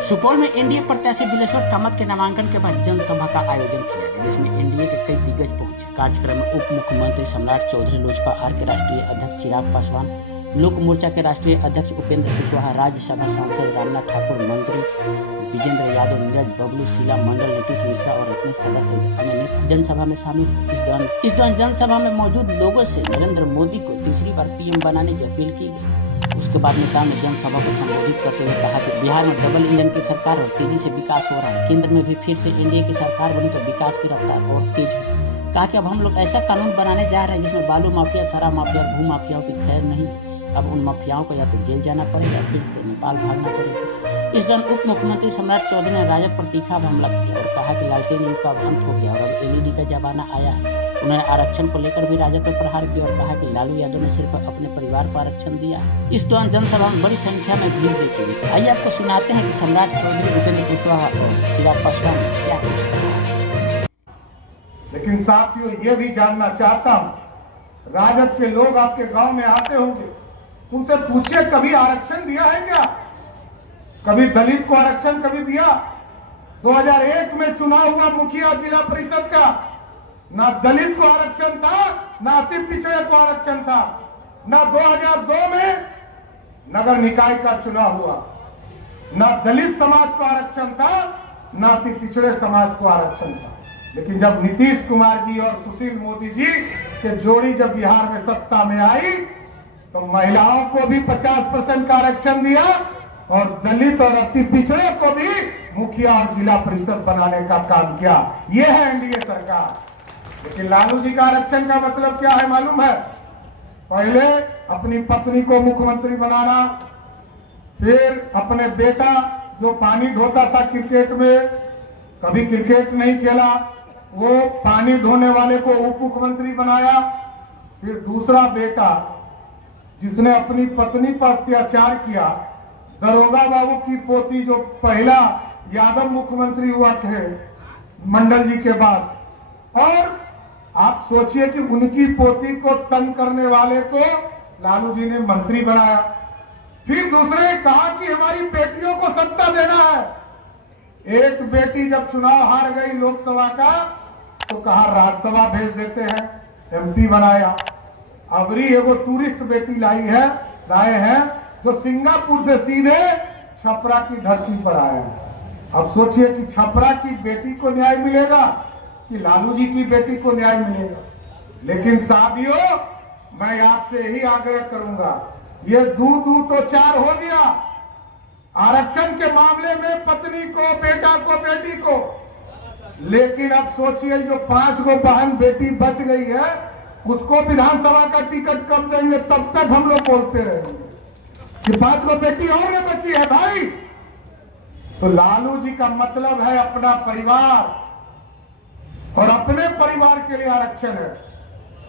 सुपौल में एनडीए प्रत्याशी दिलेश्वर कामत के नामांकन के बाद जनसभा का आयोजन किया गया, जिसमें एनडीए के कई दिग्गज पहुंचे। कार्यक्रम में उप मुख्यमंत्री सम्राट चौधरी, लोजपा आर के राष्ट्रीय अध्यक्ष चिराग पासवान, लोक मोर्चा के राष्ट्रीय अध्यक्ष उपेंद्र कुशवाहा, राज्यसभा सांसद रामनाथ ठाकुर, मंत्री विजेंद्र यादव, नीरज बबलू, शीला मंडल, नीतीश मिश्रा और रत्नेश सभा सहित अन्य नेता जनसभा में शामिल हुए। इस दौरान जनसभा में मौजूद लोगों से नरेंद्र मोदी को तीसरी बार पीएम बनाने की अपील की गई। उसके बाद नेताओं ने जनसभा को संबोधित करते हुए कहा कि बिहार में डबल इंजन की सरकार और तेजी से विकास हो रहा है। केंद्र में भी फिर से एनडीए की सरकार बनी तो विकास की रफ्तार और तेज हुई। कहा कि अब हम लोग ऐसा कानून बनाने जा रहे हैं जिसमें बालू माफिया, शराब माफिया, भू माफियाओं की खैर नहीं है। अब उन माफियाओं को या तो जेल जाना पड़ेगा या फिर से नेपाल भागना पड़ेगा। इस दौरान उप मुख्यमंत्री सम्राट चौधरी ने राजद पर तीखा हमला किया और कहा कि लालटेन युग का अंत हो गया और अब एलईडी का जमाना आया है। उन्होंने आरक्षण को लेकर भी राजद पर प्रहार किया और कहा कि लालू यादव ने सिर्फ अपने परिवार को आरक्षण दिया है। इस दौरान जनसभा में बड़ी संख्या में भीड़ देखी गई। आइए आपको सुनाते हैं कि सम्राट चौधरी, उपेंद्र कुशवाहा और चिराग पासवान ने क्या कुछ कहा है। लेकिन साथियों, ये भी जानना चाहता हूँ, राजद के लोग आपके गांव में आते होंगे, उनसे पूछिए कभी आरक्षण दिया है क्या? कभी दलित को आरक्षण कभी दिया? 2001 में चुनाव हुआ मुखिया जिला परिषद का, ना दलित को आरक्षण था, ना अति पिछड़े को आरक्षण था। ना 2002 में नगर निकाय का चुनाव हुआ, ना दलित समाज को आरक्षण था, ना अति पिछड़े समाज को आरक्षण था। लेकिन जब नीतीश कुमार जी और सुशील मोदी जी के जोड़ी जब बिहार में सत्ता में आई तो महिलाओं को भी 50% का आरक्षण दिया और दलित और अति पिछड़े को भी मुखिया और जिला परिषद बनाने का काम किया। यह है एनडीए सरकार। लेकिन लालू जी का आरक्षण का मतलब क्या है मालूम है? पहले अपनी पत्नी को मुख्यमंत्री बनाना, फिर अपने बेटा जो पानी ढोता था क्रिकेट में, कभी क्रिकेट नहीं खेला, वो पानी ढोने वाले को उप मुख्यमंत्री बनाया। फिर दूसरा बेटा जिसने अपनी पत्नी पर अत्याचार किया, दरोगा बाबू की पोती, जो पहला यादव मुख्यमंत्री हुआ थे मंडल जी के बाद, और आप सोचिए कि उनकी पोती को तंग करने वाले को लालू जी ने मंत्री बनाया। फिर दूसरे कहा कि हमारी बेटियों को सत्ता देना है। एक बेटी जब चुनाव हार गई लोकसभा का तो कहा राज्यसभा भेज देते हैं, एमपी बनाया। अबरी एगो टूरिस्ट बेटी लाए हैं जो सिंगापुर से सीधे छपरा की धरती पर आया है। अब सोचिए कि छपरा की बेटी को न्याय मिलेगा कि लालू जी की बेटी को न्याय मिलेगा? लेकिन साथियों, मैं आपसे यही आग्रह करूंगा, ये दू तो चार हो गया। आरक्षण के मामले में पत्नी को, बेटा को, बेटी को, लेकिन अब सोचिए जो 5 गो बहन बेटी बच गई है उसको विधानसभा का टिकट कब देंगे? तब तक हम लोग बोलते रहेंगे कि 5 गो बेटी और ने बची है भाई। तो लालू जी का मतलब है अपना परिवार, और अपने परिवार के लिए आरक्षण है,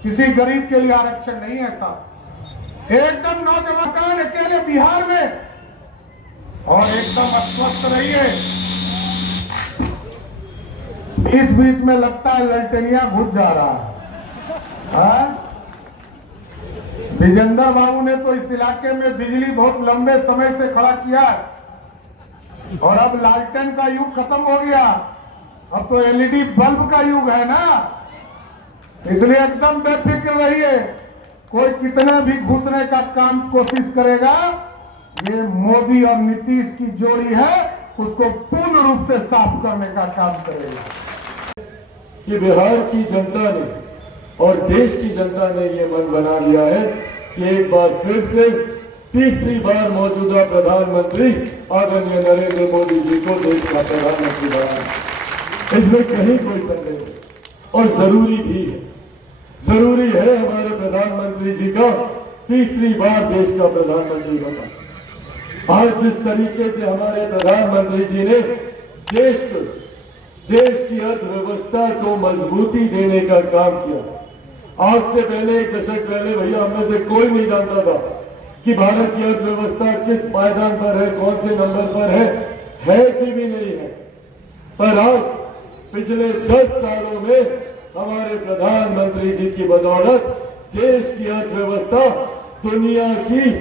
किसी गरीब के लिए आरक्षण नहीं है साहब। एकदम नौजवान अकेले बिहार में, और एकदम अस्वस्थ रहिए। बीच बीच में लगता है ललटेनिया घुस जा रहा है। विजेंद्र बाबू ने तो इस इलाके में बिजली बहुत लंबे समय से खड़ा किया है और अब लालटेन का युग खत्म हो गया, अब तो एलईडी बल्ब का युग है ना। इसलिए एकदम बेफिक्र रहिए, कोई कितना भी घुसने का काम कोशिश करेगा, ये मोदी और नीतीश की जोड़ी है, उसको पूर्ण रूप से साफ करने का काम करेगा। कि बिहार की जनता ने और देश की जनता ने ये मन बना लिया है कि एक बार फिर से तीसरी बार मौजूदा प्रधानमंत्री आदरणीय नरेंद्र मोदी जी को देश का प्रधानमंत्री बनाना। इसमें कहीं कोई संदेह नहीं, और जरूरी भी है, जरूरी है हमारे प्रधानमंत्री जी का तीसरी बार देश का प्रधानमंत्री बना। आज जिस तरीके से हमारे प्रधानमंत्री जी ने देश की अर्थव्यवस्था को मजबूती देने का काम किया, आज से पहले 1 दशक पहले भैया हमें से कोई नहीं जानता था कि भारत की अर्थव्यवस्था किस पायदान पर है, कौन से नंबर पर है कि भी नहीं है। पर आज पिछले 10 सालों में हमारे प्रधानमंत्री जी की बदौलत देश की अर्थव्यवस्था दुनिया की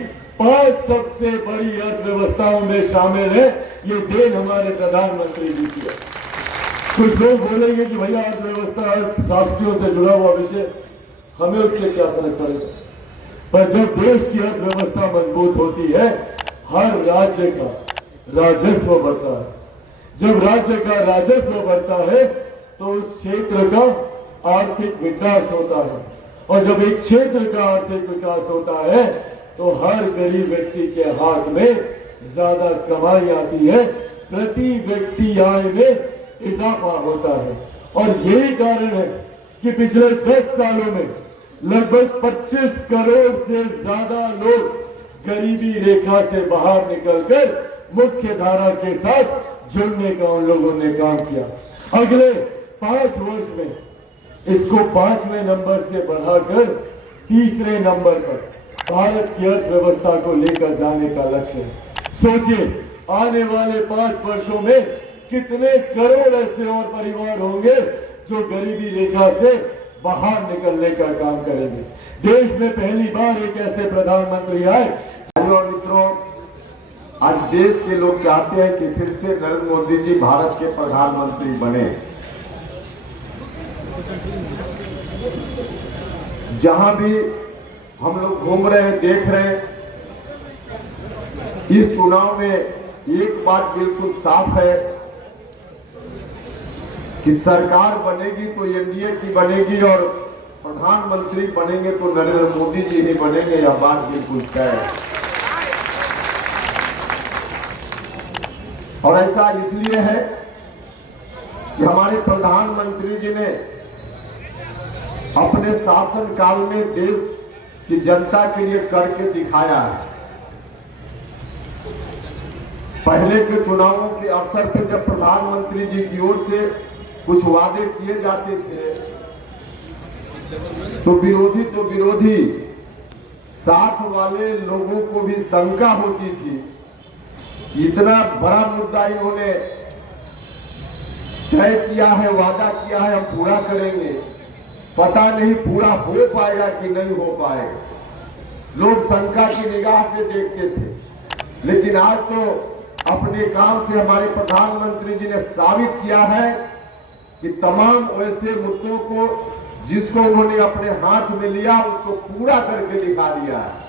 5 सबसे बड़ी अर्थव्यवस्थाओं में शामिल है। ये देन हमारे प्रधानमंत्री जी की है। कुछ लोग बोलेंगे कि भैया अर्थव्यवस्था अर्थशास्त्रियों से जुड़ा हुआ विषय, हमें उससे क्या फर्क पड़ेगा। पर जब देश की अर्थव्यवस्था मजबूत होती है, हर राज्य का राजस्व बढ़ता है। जब राज्य का राजस्व बढ़ता है तो उस क्षेत्र का आर्थिक विकास होता है, और जब एक क्षेत्र का आर्थिक विकास होता है तो हर गरीब व्यक्ति के हाथ में ज्यादा कमाई आती है, प्रति व्यक्ति आय में इजाफा होता है। और यही कारण है कि पिछले 10 सालों में लगभग 25 करोड़ से ज्यादा लोग गरीबी रेखा से बाहर निकलकर मुख्य धारा के साथ जुड़ने का उन लोगों ने काम किया। अगले 5 वर्ष में इसको 5वें नंबर से बढ़ाकर 3रे नंबर पर भारत की अर्थव्यवस्था को लेकर जाने का लक्ष्य है। सोचिए आने वाले 5 वर्षों में कितने करोड़ ऐसे और परिवार होंगे जो गरीबी रेखा से बाहर निकलने का काम करेंगे। देश में पहली बार एक ऐसे प्रधानमंत्री आए। और मित्रों, आज देश के लोग चाहते हैं कि फिर से नरेंद्र मोदी जी भारत के प्रधानमंत्री बने। जहां भी हम लोग घूम रहे हैं, देख रहे हैं, इस चुनाव में एक बात बिल्कुल साफ है कि सरकार बनेगी तो एनडीए की बनेगी और प्रधानमंत्री बनेंगे तो नरेंद्र मोदी जी ही बनेंगे। यह बात बिल्कुल तय है। और ऐसा इसलिए है कि हमारे प्रधानमंत्री जी ने अपने शासन काल में देश की जनता के लिए करके दिखाया है। पहले के चुनावों के अवसर पर जब प्रधानमंत्री जी की ओर से कुछ वादे किए जाते थे तो विरोधी साथ वाले लोगों को भी शंका होती थी। इतना बड़ा मुद्दा इन्होंने तय किया है, वादा किया है, हम पूरा करेंगे, पता नहीं पूरा हो पाएगा कि नहीं हो पाएगा। लोग शंका की निगाह से देखते थे, लेकिन आज तो अपने काम से हमारे प्रधानमंत्री जी ने साबित किया है कि तमाम ऐसे मुद्दों को जिसको उन्होंने अपने हाथ में लिया उसको पूरा करके दिखा दिया है।